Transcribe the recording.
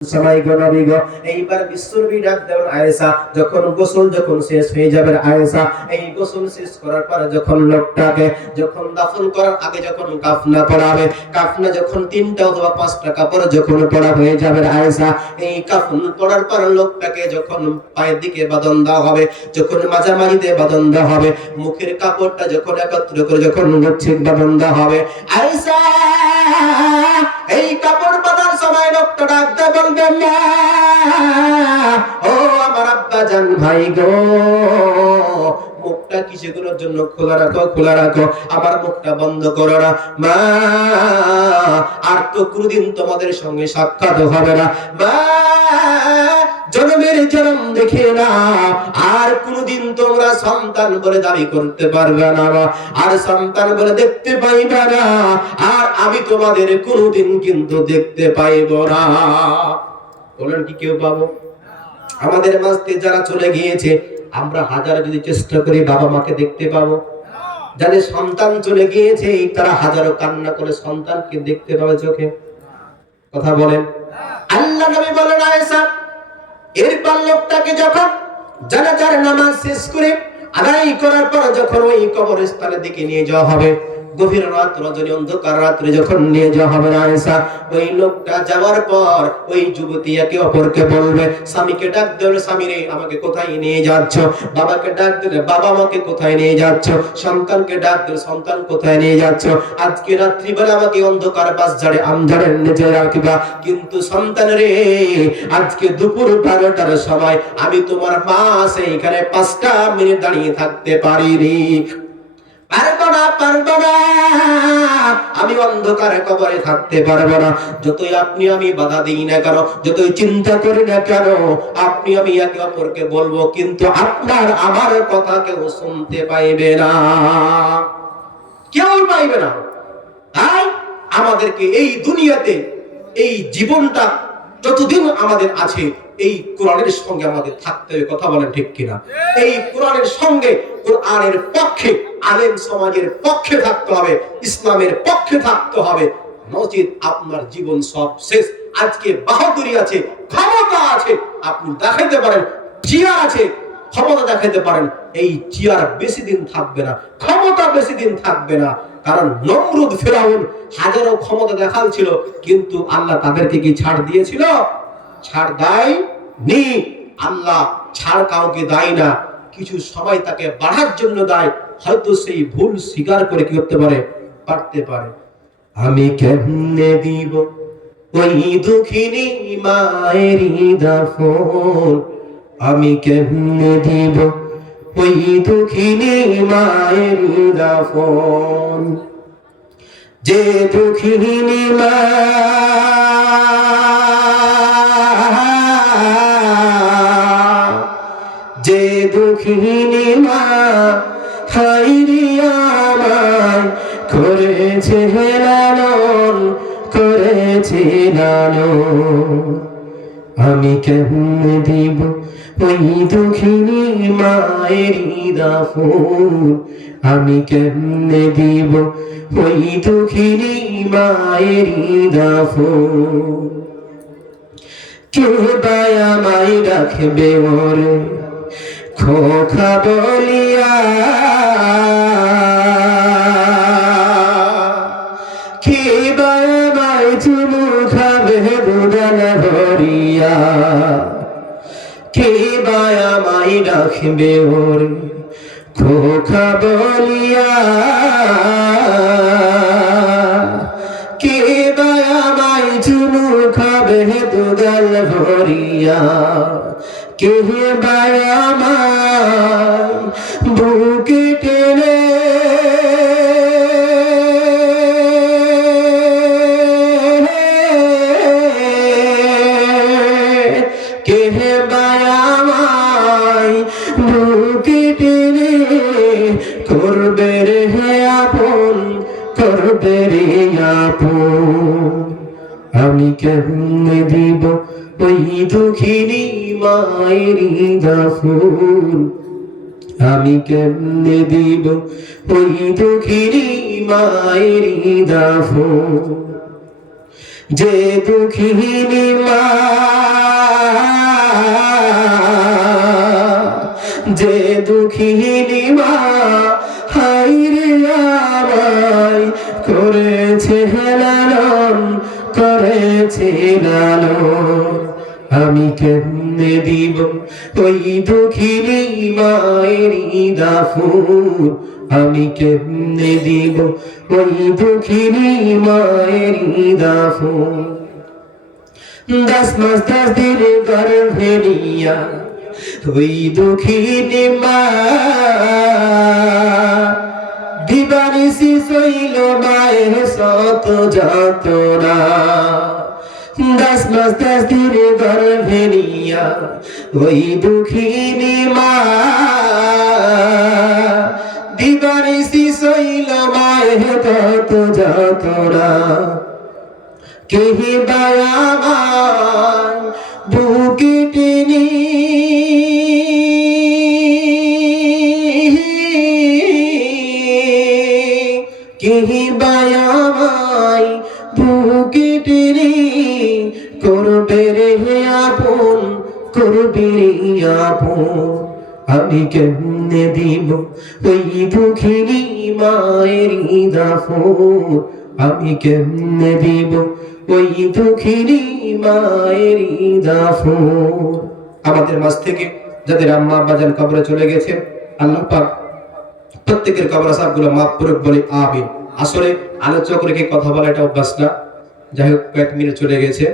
সময় গো নবী গো, এইবার বিশ্বনবী ডাক দেন আয়েশা, যখন গোসল শেষ হয়ে যাবে আয়েশা, এই গোসল শেষ করার পর যখন লোকটাকে যখন দাফন করার আগে যখন কাফনা পরাবে, কাফনা যখন 3টা অথবা 5টা কাপড় যখন পরা হয়ে যাবে আয়েশা, এই কাফন পরার পর লোকটাকে যখন পায়ের দিকে বাঁধন দেওয়া হবে, যখন মাঝামাঝিতে বাঁধন দেওয়া হবে, মুখের কাপড়টা যখন একত্র করে যখন গচ্ছিত বাঁধন দেওয়া হবে, আয়েশা এই কাপড় বাঁধার সময় লোকটা ডাকতে বলবেন না, ও আমার আব্বা জান ভাই গো, মুখটা কিসেগুলোর জন্য খোলা রাখো, আমার মুখটা বন্ধ করো না মা, আর তো কোনদিন তোমাদের সঙ্গে সাক্ষাৎ হবে না মা, জন্মের জন্ম দেখে না, আর কোনদিন তোমরা সন্তান বলে দাবি করতে পারবে না, আর সন্তান বলে দেখতে পাইবে না, আর আমি তোমাদের কোনদিন কিন্তু দেখতে পাইব না। বলেন কি কেউ পাবো? আমাদের মাঝ থেকে যারা চলে গিয়েছে, আমরা হাজার যদি চেষ্টা করি বাবা মাকে দেখতে পাবো? যাদের সন্তান চলে গিয়েছে তারা হাজারো কান্না করে সন্তানকে দেখতে পাবে চোখে? কথা বলেন। আল্লাহ নবী বলেন আয়েশা, এরপর লোকটাকে যখন জানাজার নামাজ শেষ করে আদায় করার পর যখন ওই কবরস্থানের দিকে নিয়ে যাওয়া হবে, গভীর রাত, রজনী অন্ধকার রাত্রে যখন নিয়ে যাওয়া হবে আয়েশা, ওই লোকটা যাওয়ার পর ওই যুবতী একে অপরকে বলবে, স্বামীকে ডাক দিলে স্বামী রে আমাকে কোথায় নিয়ে যাচ্ছ, বাবাকে ডাক দিলে বাবা আমাকে কোথায় নিয়ে যাচ্ছ, সন্তানকে ডাক দিলে সন্তান কোথায় নিয়ে যাচ্ছ, আজকে রাত্রিবেলা আমাকে অন্ধকার বাসঝাড়ে আমঝাড়ের নিচে রাখবা, কিন্তু সন্তান রে আজকে দুপুর 12টার সময় আমি তোমার মা সেইখানে 5টা মিনিট দাঁড়িয়ে থাকতে পারিনি, পারবো না, আমি অন্ধকারে কবরে থাকতে পারবো না, যতই আপনি আমি বাধা দিই না কেন, যতই চিন্তা করি না কেন, আপনি আমি একে অপরকে বলবো, কিন্তু আপনার আমার কথা কেউ শুনতে পাইবে না, কেউ পাইবে না। তাই আমাদেরকে এই দুনিয়াতে এই জীবনটা যতদিন আমাদের আছে এই কোরআনের সঙ্গে আমাদের থাকতে হবে। কথা বলেন ঠিক কিনা? এই কোরআনের সঙ্গে, কোরআনের পক্ষে, আলেম সমাজের পক্ষে থাকতে হবে, ইসলামের পক্ষে থাকতে হবে, নচিত আপনার জীবন সব শেষ। আজকে বাহাদুরি আছে, ক্ষমতা আছে, আপনি দেখাইতে পারেন, চেয়ার আছে, ক্ষমতা দেখাইতে পারেন, এই চেয়ার বেশি দিন থাকবে না, ক্ষমতা বেশি দিন থাকবে না, কারণ নমরুদ ফিরাউন হাজারো ক্ষমতা দেখাচ্ছিল, কিন্তু আল্লাহ তাদেরকে কি ছাড় দিয়েছিল? ছাড় দেয়নি। আল্লাহ ছাড় কাউকে দেয় না, কিছু সময় তাকে বাড়ার জন্য দেয়, হয়তো সেই ভুল স্বীকার করে কি করতে পারতে পারে। আমি কেমনে দিব ওই দুঃখিনী মায়ের দাফন, আমি কেমনে দিব ওই দুঃখিনী মায়ের দাফন, যে দুঃখিনী মা যে দুঃখিনী মা হায়রে আমায় করেছে লালন, করেছে লালন, আমি কেমনে দিব ওই দুঃখিনী মায়ের দাফন, আমি কেমনে দিব ওই দুঃখিনী মায়ের দাফন, কে বায়া মাই রাখবে ওরে খোকা বলিয়া, কে বায়া মাই চুমু খাবে দুধান ভরিয়া, কে বায়া মাই রাখবে ওরে খোকা বলিয়া, কে বায়া মাই চুমু খাবে দুধান ভরিয়া, কে বায়া মাই বুকে টেনে কে বায়া মাই বুকে টেনে করবে রে আপন, করবে রে আপন, আমি কেমনে দিব ওই দুঃখিনী মায়ের দাফন, আমি কেমনে দিব ওই দুঃখিনী মায়ের দাফন, যে দুঃখিনী মা, যে দুঃখিনী মা হায়রে আমায় করেছে লালন, করেছে লালন, আমি কেমনে দিব ওই দুঃখিনী মায়ের দাফন, আমি কেমনে দিব ওই দুঃখিনী মায়ের দাফন। 10 মাস 10 দিন গর্ভে নিয়া ওই দুঃখিনী মা দিবানিসি সইল মায়ের শত যাতনা। 10 মাস 10 দিন গর্ভে নিয়া ওই দুঃখিনী মা দিবানিসি সইল মায়ের কত যাতনা। কেহিবা আমার বুকে টেনে কেহিবা আমায় বুকে টেনে করবে রে আপন, করবে রে আপন, আমি কেমনে দিব ওই দুঃখিনী মায়ের দাফন, আমি কেমনে দিব ওই দুঃখিনী মায়ের দাফন। আমাদের মাঝ থেকে যাদের আম্মা আব্বাজান কবরে চলে গেছে, আল্লাহ পাক প্রত্যেকের কবর আযাবগুলো মাফ করুক বলে আমিন। আসলে আলোচক রেখে কথা বলা এটা অভ্যাস না, যাই হোক কয়েক মিনিট চলে গেছে।